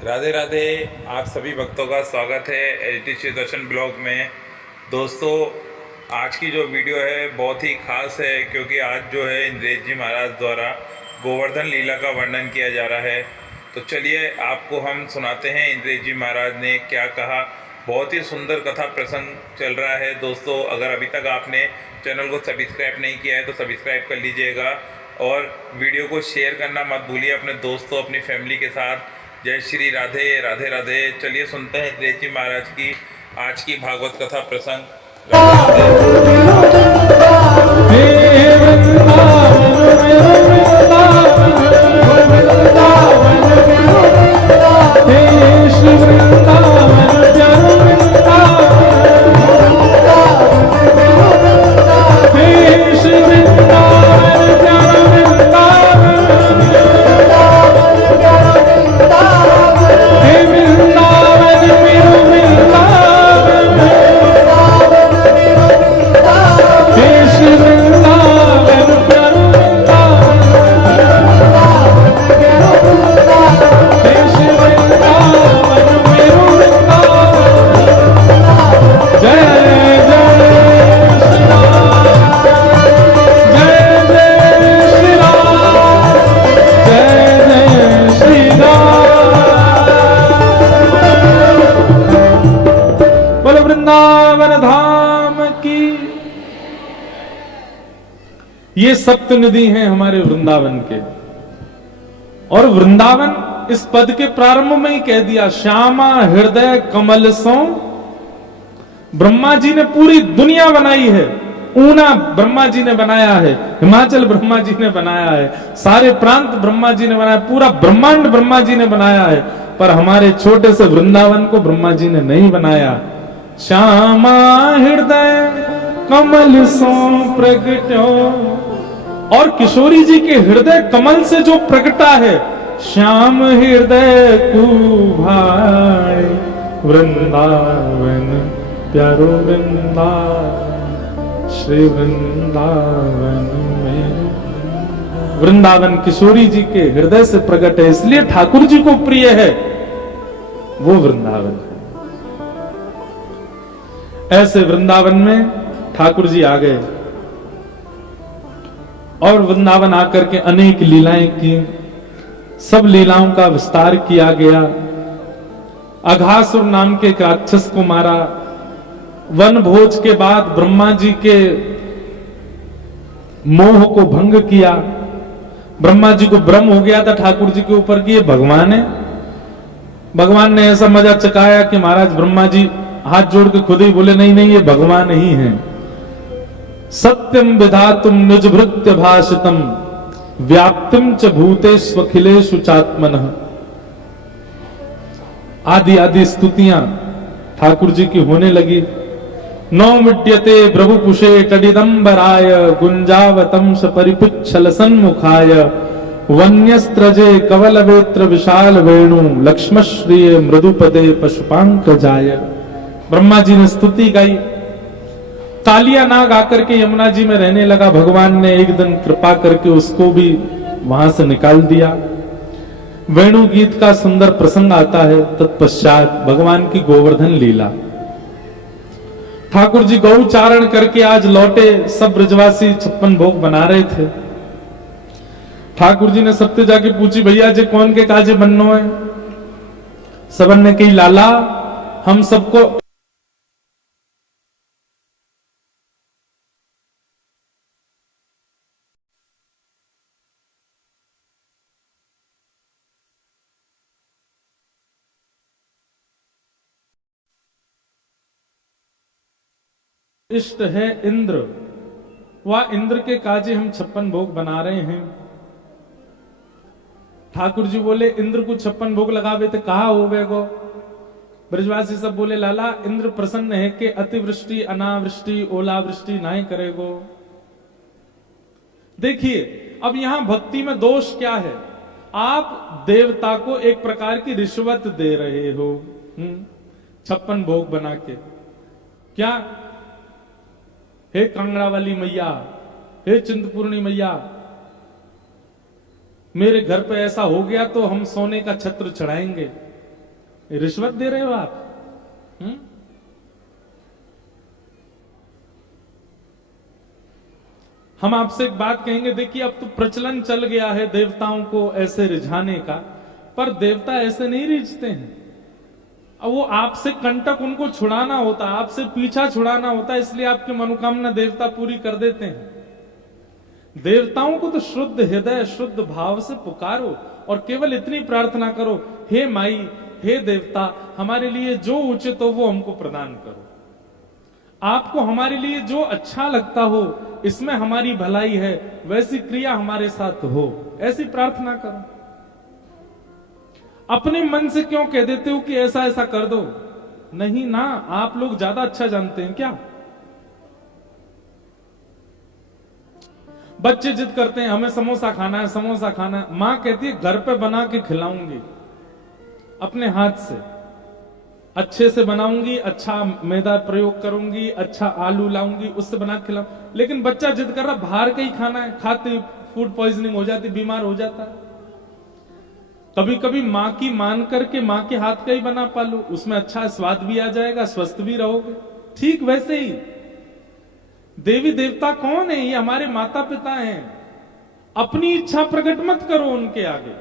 राधे राधे। आप सभी भक्तों का स्वागत है एच श्री दर्शन ब्लॉग में। दोस्तों, आज की जो वीडियो है बहुत ही खास है, क्योंकि आज जो है इंद्रेश जी महाराज द्वारा गोवर्धन लीला का वर्णन किया जा रहा है। तो चलिए आपको हम सुनाते हैं इंद्रेश जी महाराज ने क्या कहा। बहुत ही सुंदर कथा प्रसंग चल रहा है। दोस्तों, अगर अभी तक आपने चैनल को सब्सक्राइब नहीं किया है तो सब्सक्राइब कर लीजिएगा और वीडियो को शेयर करना मत भूलिए अपने दोस्तों, अपनी फैमिली के साथ। जय श्री राधे राधे राधे। चलिए सुनते हैं इंद्रेश जी महाराज की आज की भागवत कथा प्रसंग। वृंदावन धाम की। ये सप्त निधि हैं हमारे वृंदावन के। और वृंदावन इस पद के प्रारंभ में ही कह दिया, श्यामा हृदय कमल सो। ब्रह्मा जी ने पूरी दुनिया बनाई है। ऊना ब्रह्मा जी ने बनाया है, हिमाचल ब्रह्मा जी ने बनाया है, सारे प्रांत ब्रह्मा जी ने बनाया, पूरा ब्रह्मांड ब्रह्मा जी ने बनाया है। पर हमारे छोटे से वृंदावन को ब्रह्मा जी ने नहीं बनाया। श्यामा हृदय कमल सो प्रगटो। और किशोरी जी के हृदय कमल से जो प्रगटा है, श्याम हृदय कुभाए। वृंदावन प्यारो वृंदावन, श्री वृंदावन में। वृंदावन किशोरी जी के हृदय से प्रकट है, इसलिए ठाकुर जी को प्रिय है वो वृंदावन है। ऐसे वृंदावन में ठाकुर जी आ गए और वृंदावन आकर के अनेक लीलाएं की। सब लीलाओं का विस्तार किया गया। अघासुर नाम के एक राक्षस को मारा। वन भोज के बाद ब्रह्मा जी के मोह को भंग किया। ब्रह्मा जी को भ्रम हो गया था ठाकुर जी के ऊपर कि ये भगवान है। भगवान ने ऐसा मजा चकाया कि महाराज ब्रह्मा जी हाथ जोड़ के खुद ही बोले, नहीं नहीं, ये भगवान ही है। सत्यम विधातुम निज भृत्य भाषितम, व्याप्तिम च भूतेषु अखिलेषु चात्मनः। आदि आदि स्तुतियां ठाकुर जी की होने लगी। नौ मिड्यते प्रभुकुशे टडिदंबराय, गुंजावतम स परिपुच्छल सन्मुखाय। वन्यस्त्रजे कवलवेत्र विशाल वेणु, लक्ष्मश्रिय मृदुपदे पशुपांकजाय। ब्रह्मा जी ने स्तुति गाई। कालिया नाग आकर के यमुना जी में रहने लगा। भगवान ने एक दिन कृपा करके उसको भी वहां से निकाल दिया। वेणु गीत का सुंदर प्रसंग आता है। तत्पश्चात भगवान की गोवर्धन लीला। ठाकुर जी गौचारण करके आज लौटे। सब ब्रजवासी 56 भोग बना रहे थे। ठाकुर जी ने सबसे जाके पूछी, भैया जी कौन के काजे बननो है? सबन ने कही, लाला हम सबको इष्ट है इंद्र। वह इंद्र के काजे हम 56 भोग बना रहे हैं। ठाकुर जी बोले, इंद्र को 56 भोग लगावे तो कहा होवे गो? ब्रजवासी सब बोले, लाला इंद्र प्रसन्न है कि अतिवृष्टि अनावृष्टि ओलावृष्टि नहीं करेगो। देखिए अब यहां भक्ति में दोष क्या है? आप देवता को एक प्रकार की रिश्वत दे रहे हो 56 भोग बना के। क्या? हे कांगड़ा वाली मैया, हे चिंतपूर्णी मैया, मेरे घर पे ऐसा हो गया तो हम सोने का छत्र चढ़ाएंगे। रिश्वत दे रहे हो आप? हम आपसे एक बात कहेंगे, देखिए अब तो प्रचलन चल गया है देवताओं को ऐसे रिझाने का, पर देवता ऐसे नहीं रिझते हैं। अब वो आपसे कंटक उनको छुड़ाना होता, आपसे पीछा छुड़ाना होता, इसलिए आपकी मनोकामना देवता पूरी कर देते हैं। देवताओं को तो शुद्ध हृदय शुद्ध भाव से पुकारो और केवल इतनी प्रार्थना करो, हे माई, हे देवता, हमारे लिए जो उचित हो वो हमको प्रदान करो। आपको हमारे लिए जो अच्छा लगता हो, इसमें हमारी भलाई है, वैसी क्रिया हमारे साथ हो, ऐसी प्रार्थना करो। अपने मन से क्यों कह देते हो कि ऐसा ऐसा कर दो? नहीं ना, आप लोग ज्यादा अच्छा जानते हैं क्या? बच्चे जिद करते हैं हमें समोसा खाना है, समोसा खाना है। मां कहती है घर पे बना के खिलाऊंगी, अपने हाथ से अच्छे से बनाऊंगी, अच्छा मैदा प्रयोग करूंगी, अच्छा आलू लाऊंगी, उससे बना के खिलाऊं। लेकिन बच्चा जिद कर रहा बाहर का ही खाना है, खाते फूड पॉइजनिंग हो जाती, बीमार हो जाता है। कभी कभी मां की मान करके मां के हाथ का ही बना पालो, उसमें अच्छा स्वाद भी आ जाएगा, स्वस्थ भी रहोगे। ठीक वैसे ही देवी देवता कौन है? ये हमारे माता पिता हैं। अपनी इच्छा प्रकट मत करो उनके आगे,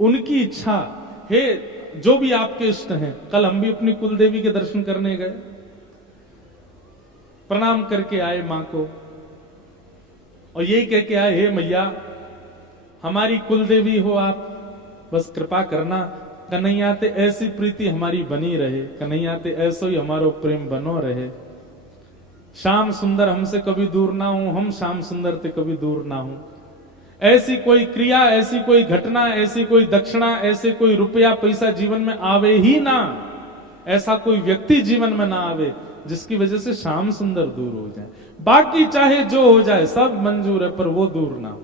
उनकी इच्छा है जो भी आपके इष्ट हैं। कल हम भी अपनी कुल देवी के दर्शन करने गए, प्रणाम करके आए मां को और यही कह के आए, हे मैया हमारी कुल देवी हो आप, बस कृपा करना, कन्हैया ते ऐसी प्रीति हमारी बनी रहे, कन्हैया ते ऐसो ही हमारो प्रेम बनो रहे। श्याम सुंदर हमसे कभी दूर ना हो, हम श्याम सुंदर ते कभी दूर ना हो। ऐसी कोई क्रिया, ऐसी कोई घटना, ऐसी कोई दक्षिणा, ऐसे कोई रुपया पैसा जीवन में आवे ही ना, ऐसा कोई व्यक्ति जीवन में ना आवे जिसकी वजह से श्याम सुंदर दूर हो जाए। बाकी चाहे जो हो जाए सब मंजूर है, पर वो दूर ना हो।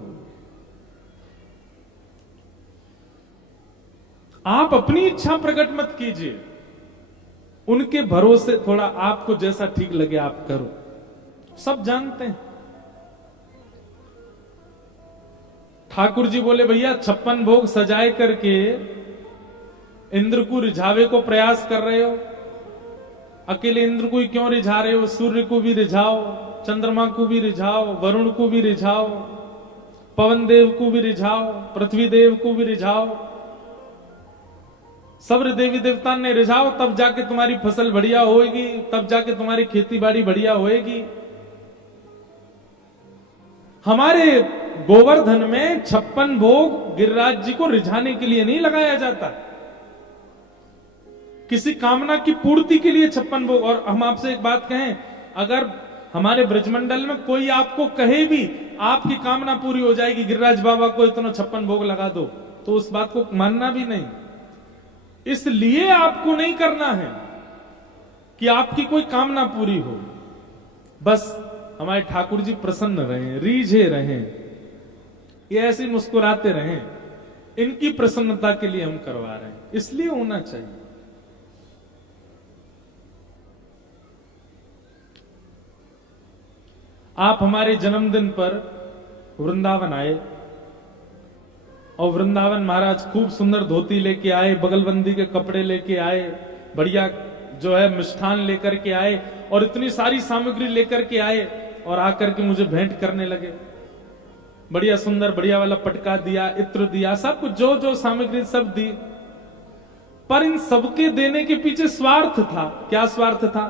आप अपनी इच्छा प्रकट मत कीजिए, उनके भरोसे थोड़ा आपको जैसा ठीक लगे आप करो। सब जानते हैं। ठाकुर जी बोले भैया 56 भोग सजाए करके इंद्र को रिझावे को प्रयास कर रहे हो, अकेले इंद्र को ही क्यों रिझा रहे हो? सूर्य को भी रिझाओ, चंद्रमा को भी रिझाओ, वरुण को भी रिझाओ, पवन देव को भी रिझाओ, पृथ्वी देव को भी रिझाओ, सब देवी देवता ने रिझाओ, तब जाके तुम्हारी फसल बढ़िया होगी, तब जाके तुम्हारी खेती बाड़ी बढ़िया होएगी। हमारे गोवर्धन में 56 भोग गिरिराज जी को रिझाने के लिए नहीं लगाया जाता, किसी कामना की पूर्ति के लिए 56 भोग। और हम आपसे एक बात कहें, अगर हमारे ब्रजमंडल में कोई आपको कहे भी आपकी कामना पूरी हो जाएगी, गिरिराज बाबा को इतना 56 भोग लगा दो, तो उस बात को मानना भी नहीं। इसलिए आपको नहीं करना है कि आपकी कोई कामना पूरी हो, बस हमारे ठाकुर जी प्रसन्न रहें, रीझे रहें, ये ऐसे मुस्कुराते रहें, इनकी प्रसन्नता के लिए हम करवा रहे हैं, इसलिए होना चाहिए। आप हमारे जन्मदिन पर वृंदावन आए और वृंदावन महाराज खूब सुंदर धोती लेके आए, बगलबंदी के कपड़े लेके आए, बढ़िया जो है मिष्ठान लेकर के आए और इतनी सारी सामग्री लेकर के आए और आकर के मुझे भेंट करने लगे। बढ़िया सुंदर बढ़िया वाला पटका दिया, इत्र दिया, सब कुछ जो जो सामग्री सब दी। पर इन सबके देने के पीछे स्वार्थ था। क्या स्वार्थ था?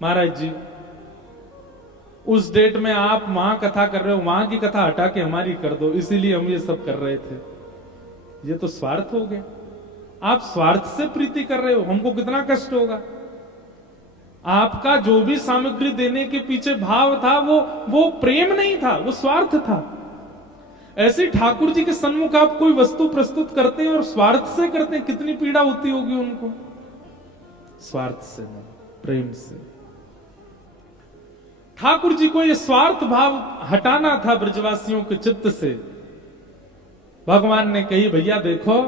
महाराज जी उस डेट में आप वहां कथा कर रहे हो, वहां की कथा हटा के हमारी कर दो, इसीलिए हम ये सब कर रहे थे। ये तो स्वार्थ हो गया। आप स्वार्थ से प्रीति कर रहे हो, हमको कितना कष्ट होगा। आपका जो भी सामग्री देने के पीछे भाव था वो प्रेम नहीं था, वो स्वार्थ था। ऐसे ठाकुर जी के सन्मुख आप कोई वस्तु प्रस्तुत करते हैं और स्वार्थ से करते हैं, कितनी पीड़ा होती होगी उनको। स्वार्थ से नहीं, प्रेम से। ठाकुर जी को ये स्वार्थ भाव हटाना था ब्रजवासियों के चित्त से। भगवान ने कही भैया देखो,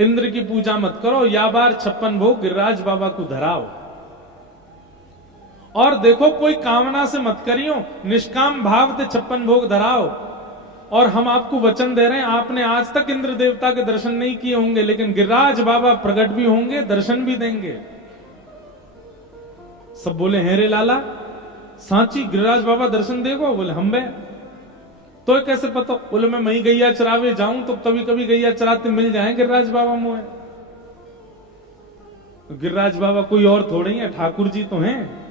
इंद्र की पूजा मत करो, या बार 56 भोग गिरिराज बाबा को धराओ, और देखो कोई कामना से मत करियो, निष्काम भाव से 56 भोग धराओ। और हम आपको वचन दे रहे हैं, आपने आज तक इंद्र देवता के दर्शन नहीं किए होंगे, लेकिन गिरिराज बाबा प्रकट भी होंगे, दर्शन भी देंगे। सब बोले हैं रे लाला, सांची गिरिराज बाबा दर्शन देगो? बोले हम बे। तो कैसे पता? बोले मैं मई गैया चरावे जाऊं तो कभी कभी गैया चराते मिल जाए गिरिराज बाबा मोहे। गिरिराज बाबा कोई और थोड़े ही है, ठाकुर जी तो हैं।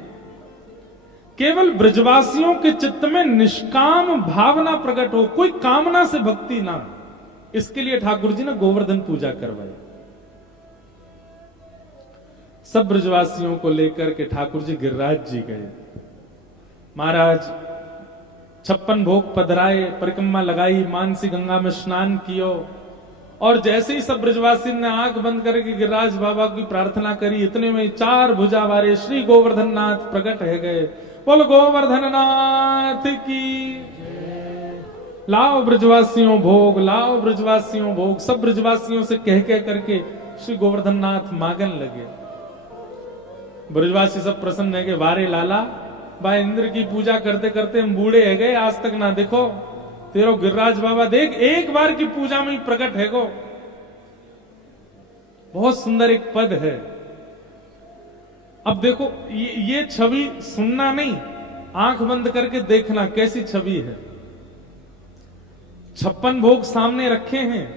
केवल ब्रजवासियों के चित्त में निष्काम भावना प्रकट हो, कोई कामना से भक्ति ना, इसके लिए ठाकुर जी ने गोवर्धन पूजा करवाई। सब ब्रजवासियों को लेकर के ठाकुर जी गिरिराज जी गए। महाराज 56 भोग पधराए, परिक्रमा लगाई, मानसी गंगा में स्नान कियो, और जैसे ही सब ब्रजवासी ने आंख बंद करके गिरिराज बाबा की प्रार्थना करी, इतने में 4 भुजा वाले श्री गोवर्धन नाथ प्रकट है गए। बोल गोवर्धन नाथ की, लाओ ब्रजवासियों भोग, लाओ ब्रजवासियों भोग। सब ब्रजवासियों से कह करके श्री गोवर्धन नाथ मांगन लगे। ब्रजवासी सब प्रसन्न है कि वारे लाला, भाई इंद्र की पूजा करते करते हम बूढ़े है गए, आज तक ना देखो तेरो गिरिराज बाबा, देख एक बार की पूजा में ही प्रकट है गो। बहुत सुंदर एक पद है। अब देखो ये छवि सुनना नहीं, आंख बंद करके देखना कैसी छवि है। 56 भोग सामने रखे हैं,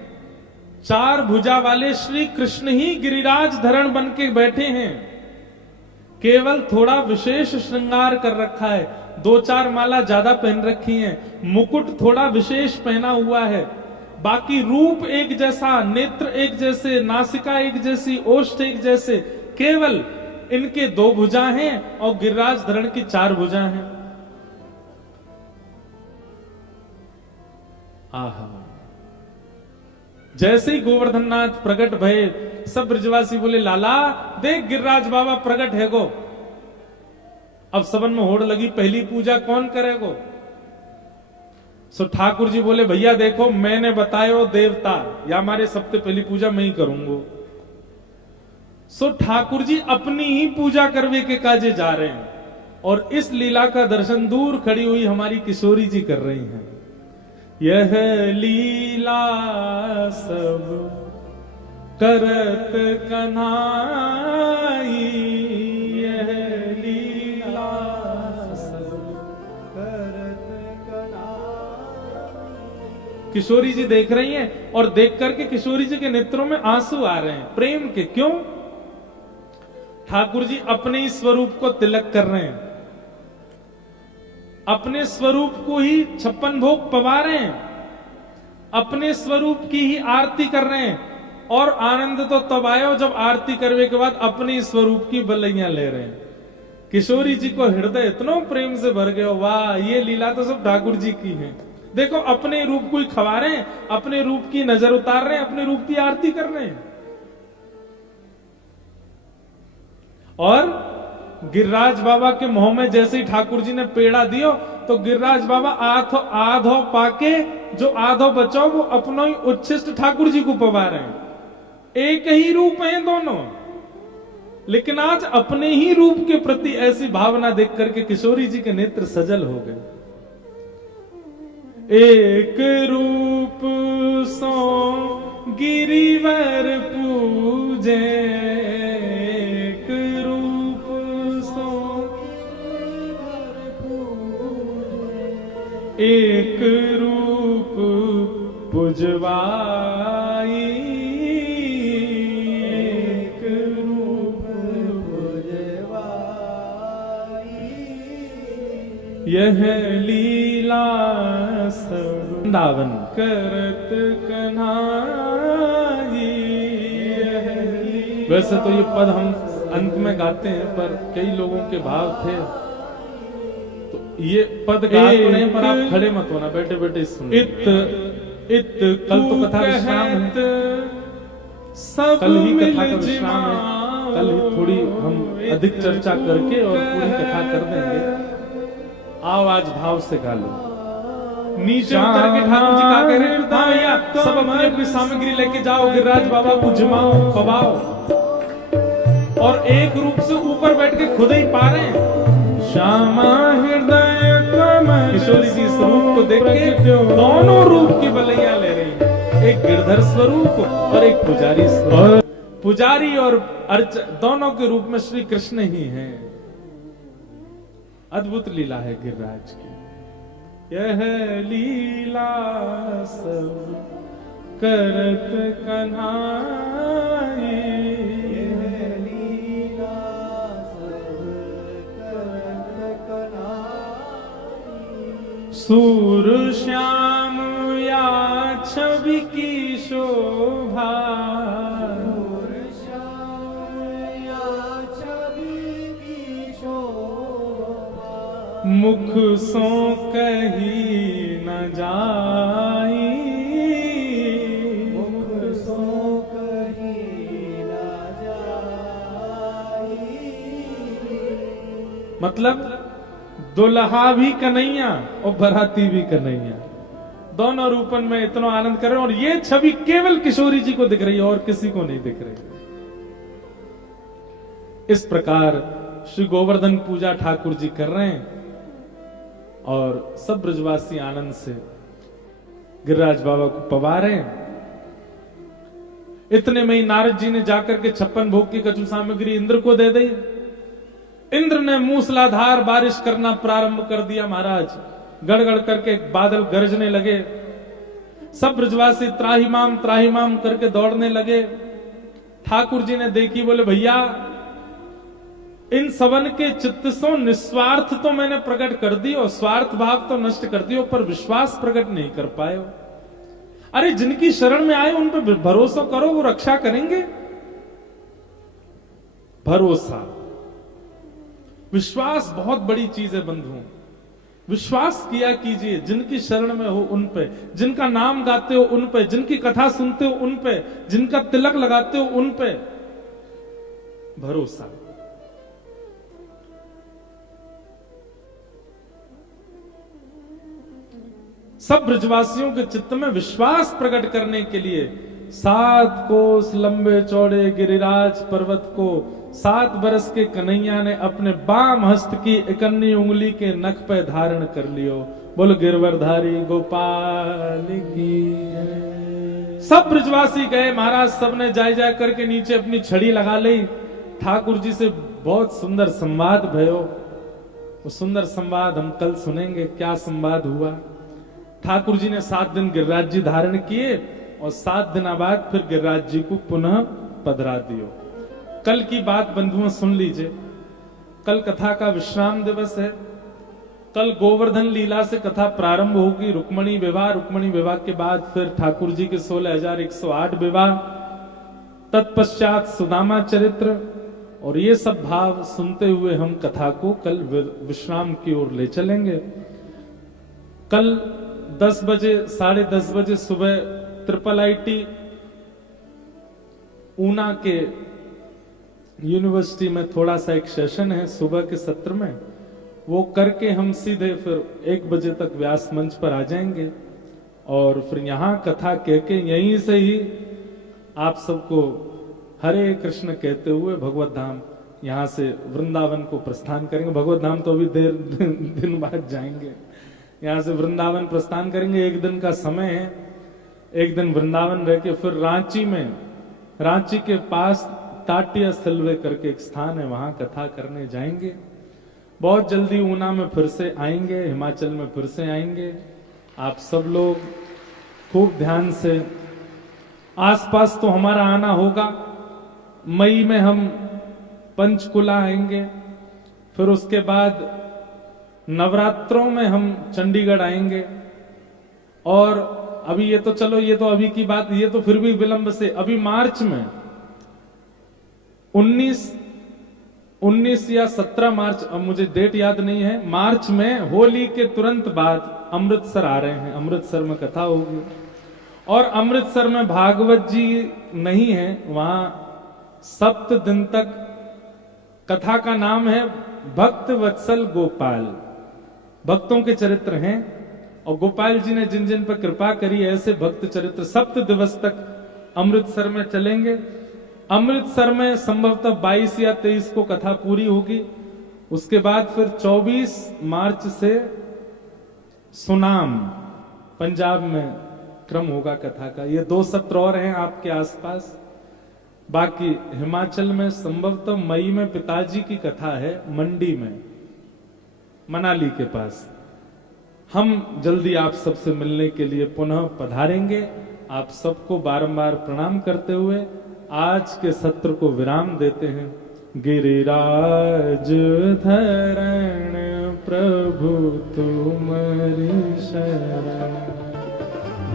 4 भुजा वाले श्री कृष्ण ही गिरिराज धरण बन के बैठे हैं। केवल थोड़ा विशेष श्रृंगार कर रखा है, 2-4 माला ज्यादा पहन रखी हैं, मुकुट थोड़ा विशेष पहना हुआ है, बाकी रूप एक जैसा, नेत्र एक जैसे, नासिका एक जैसी, ओष्ठ एक जैसे। केवल इनके 2 भुजा हैं और गिरिराज धरण की 4 भुजा हैं। आहा, जैसे ही गोवर्धन नाथ प्रकट भये, सब ब्रजवासी बोले लाला देख गिरिराज बाबा प्रकट है गो। अब सबन में होड़ लगी, पहली पूजा कौन करेगो? सो ठाकुर जी बोले भैया देखो, मैंने बतायो देवता या हमारे सबसे पहली पूजा मैं ही करूंगा। सो ठाकुर जी अपनी ही पूजा करवे के काजे जा रहे हैं, और इस लीला का दर्शन दूर खड़ी हुई हमारी किशोरी जी कर रही हैं। यह लीला सब करत कन्हाई, यह लीला सब करत कन्हाई। किशोरी जी देख रही हैं, और देख करके किशोरी जी के नेत्रों में आंसू आ रहे हैं प्रेम के। क्यों? ठाकुर जी अपने ही स्वरूप को तिलक कर रहे हैं, अपने स्वरूप को ही 56 भोग पवा रहे हैं, अपने स्वरूप की ही आरती कर रहे हैं। और आनंद तो तब आयो जब आरती करने के बाद अपने स्वरूप की बलैया ले रहे हैं। किशोरी जी को हृदय इतना प्रेम से भर गया, वाह ये लीला तो सब ठाकुर जी की है। देखो अपने रूप को ही खवा रहे हैं, अपने रूप की नजर उतार रहे हैं, अपने रूप की आरती कर रहे हैं। और गिरिराज बाबा के मुंह में जैसे ही ठाकुर जी ने पेड़ा दियो, तो गिरिराज बाबा आधो पाके जो आधो बचो वो अपनो ही उच्छिष्ट ठाकुर जी को पवा रहे हैं। एक ही रूप है दोनों, लेकिन आज अपने ही रूप के प्रति ऐसी भावना देख करके किशोरी जी के नेत्र सजल हो गए। एक रूप सो गिरिवर पूजे, एक रूप सो एक रूप पुजवाई, एक रूप पुजवाई। यह लीला वृंदावन करत कन्हाई। वैसे तो ये पद हम अंत में गाते हैं, पर कई लोगों के भाव थे तो ये पद गाते हैं, पर आप खड़े मत होना, बैठे बैठे सुनिए। इत कल तो कथा विश्राम है, कल ही कथा का विश्राम है, कल ही थोड़ी हम अधिक चर्चा करके और पूरी कथा कर देंगे। आओ आज भाव से गा लो। नीचे उतर के ठाकुर जी का कह रहे हैं, हाँ भैया सब अपनी अपनी सामग्री लेके जाओ, गिरिराज बाबा को जमाओ पवाओ, और एक रूप से ऊपर बैठ के खुद ही पा रहे हैं। श्यामा हृदय कमल किशोरी जी इस रूप को देख के दोनों रूप की बलैया ले रही है, एक गिरधर स्वरूप और एक पुजारी स्वरूप। पुजारी और अर्च दोनों के रूप में श्री कृष्ण ही हैं। अद्भुत लीला है गिरिराज की। यह लीला सब करत कन्हाई, यह लीला सब करत कन्हाई। सूर श्याम या छवि की शोभा, सूर श्याम या छवि की शोभा। मुख सो कही न जाई, मुख सो कही न जाई। मतलब दुल्हा भी कन्हैया और बराती भी कन्हैया, दोनों रूपन में इतना आनंद कर रहे हैं। और ये छवि केवल किशोरी जी को दिख रही है और किसी को नहीं दिख रही। इस प्रकार श्री गोवर्धन पूजा ठाकुर जी कर रहे हैं और सब ब्रजवासी आनंद से गिरिराज बाबा को पवा रहे हैं। इतने में ही नारद जी ने जाकर के 56 भोग की कछु सामग्री इंद्र को दे दी। इंद्र ने मूसलाधार बारिश करना प्रारंभ कर दिया। महाराज गड़गड़ करके बादल गरजने लगे। सब ब्रजवासी त्राहिमाम करके दौड़ने लगे। ठाकुर जी ने देखी, बोले भैया इन सबन के चित्त सो निस्वार्थ तो मैंने प्रकट कर दी और स्वार्थ भाव तो नष्ट कर दियो, पर विश्वास प्रकट नहीं कर पाए। अरे जिनकी शरण में आए उन पर भरोसा करो, वो रक्षा करेंगे। भरोसा विश्वास बहुत बड़ी चीज है बंधुओं। विश्वास किया कीजिए जिनकी शरण में हो उन पे, जिनका नाम गाते हो उन पे, जिनकी कथा सुनते हो उन पे, जिनका तिलक लगाते हो उन पे भरोसा। सब ब्रजवासियों के चित्त में विश्वास प्रकट करने के लिए 7 कोस लंबे चौड़े गिरिराज पर्वत को 7 बरस के कन्हैया ने अपने बाम हस्त की इकन्नी उंगली के नख पे धारण कर लियो। बोलो गिरवरधारी गोपाल की जय। सब ब्रजवासी गए महाराज, सबने जाय जाय करके नीचे अपनी छड़ी लगा ली। ठाकुर जी से बहुत सुंदर संवाद भयो। वो सुंदर संवाद हम कल सुनेंगे। क्या संवाद हुआ? ठाकुर जी ने 7 दिन गिरिराज जी धारण किए और 7 दिन बाद फिर गिरिराज जी को पुनः पधरा दियो। कल की बात बंधुओं सुन लीजिए। कल कथा का विश्राम दिवस है। कल गोवर्धन लीला से कथा प्रारंभ होगी। रुक्मणी विवाह के बाद फिर ठाकुर जी के 16,108 विवाह, तत्पश्चात सुदामा चरित्र, और ये सब भाव सुनते हुए हम कथा को कल विश्राम की ओर ले चलेंगे। कल 10 बजे 10:30 बजे सुबह ट्रिपल आईटी ऊना के यूनिवर्सिटी में थोड़ा सा एक सेशन है सुबह के सत्र में, वो करके हम सीधे फिर 1 बजे तक व्यास मंच पर आ जाएंगे और फिर यहां कथा कह के यहीं से ही आप सबको हरे कृष्ण कहते हुए भगवत धाम यहां से वृंदावन को प्रस्थान करेंगे। भगवत धाम तो अभी दिन बाद जाएंगे। यहां से वृंदावन प्रस्थान करेंगे। 1 दिन का समय है। 1 दिन वृंदावन रह के फिर रांची के पास टाटिया सिलवे करके एक स्थान है, वहां कथा करने जाएंगे। बहुत जल्दी ऊना में फिर से आएंगे, हिमाचल में फिर से आएंगे। आप सब लोग खूब ध्यान से, आसपास तो हमारा आना होगा। मई में हम पंचकुला आएंगे, फिर उसके बाद नवरात्रों में हम चंडीगढ़ आएंगे। और अभी ये तो चलो, ये तो अभी की बात, ये तो फिर भी विलंब से, अभी मार्च में 19 या 17 मार्च, अब मुझे डेट याद नहीं है, मार्च में होली के तुरंत बाद अमृतसर आ रहे हैं। अमृतसर में कथा होगी और अमृतसर में भागवत जी नहीं है, वहां 7 दिन तक कथा का नाम है भक्त वत्सल गोपाल। भक्तों के चरित्र हैं और गोपाल जी ने जिन जिन पर कृपा करी ऐसे भक्त चरित्र 7 दिवस तक अमृतसर में चलेंगे। अमृतसर में संभवतः 22 या 23 को कथा पूरी होगी। उसके बाद फिर 24 मार्च से सुनाम, पंजाब में क्रम होगा कथा का। ये 2 सत्र और हैं आपके आसपास। बाकी हिमाचल में संभवतः मई में पिताजी की कथा है, मंडी में, मनाली के पास। हम जल्दी आप सबसे मिलने के लिए पुनः पधारेंगे। आप सबको बारंबार प्रणाम करते हुए आज के सत्र को विराम देते हैं। गिरिराज धरण प्रभु तुम्हारी शरण,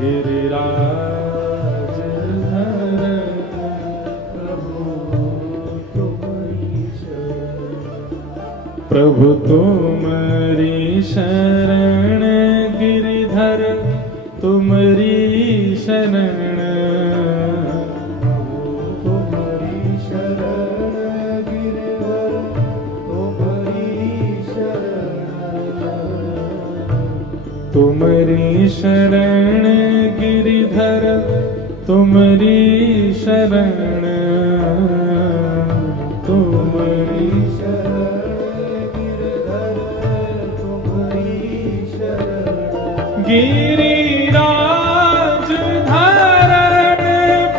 गिरिराज धरण प्रभु तुम्हारी शरण, गिरिधर तुम्हारी शरण, तुम्हारी शरण गिरधर तुम्हारी शरण, तुम्हारी शरण गिरिधर तुम्हारी शरण, तुम्हारी गिरिराज धारण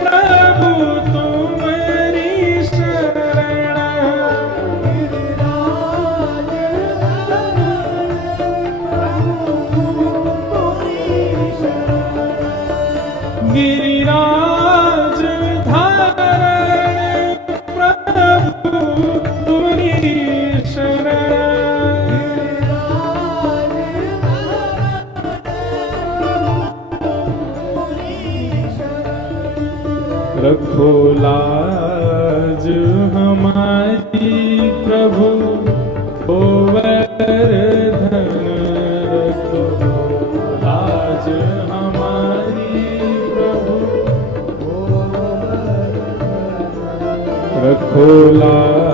प्रभु तुम्हारी शरण, गिरिराज धारण प्रभु तुम्हारी शरण, रखो लाज हमारी प्रभु गोवर्धन, रखो लाज हमारी प्रभु, रखो लाज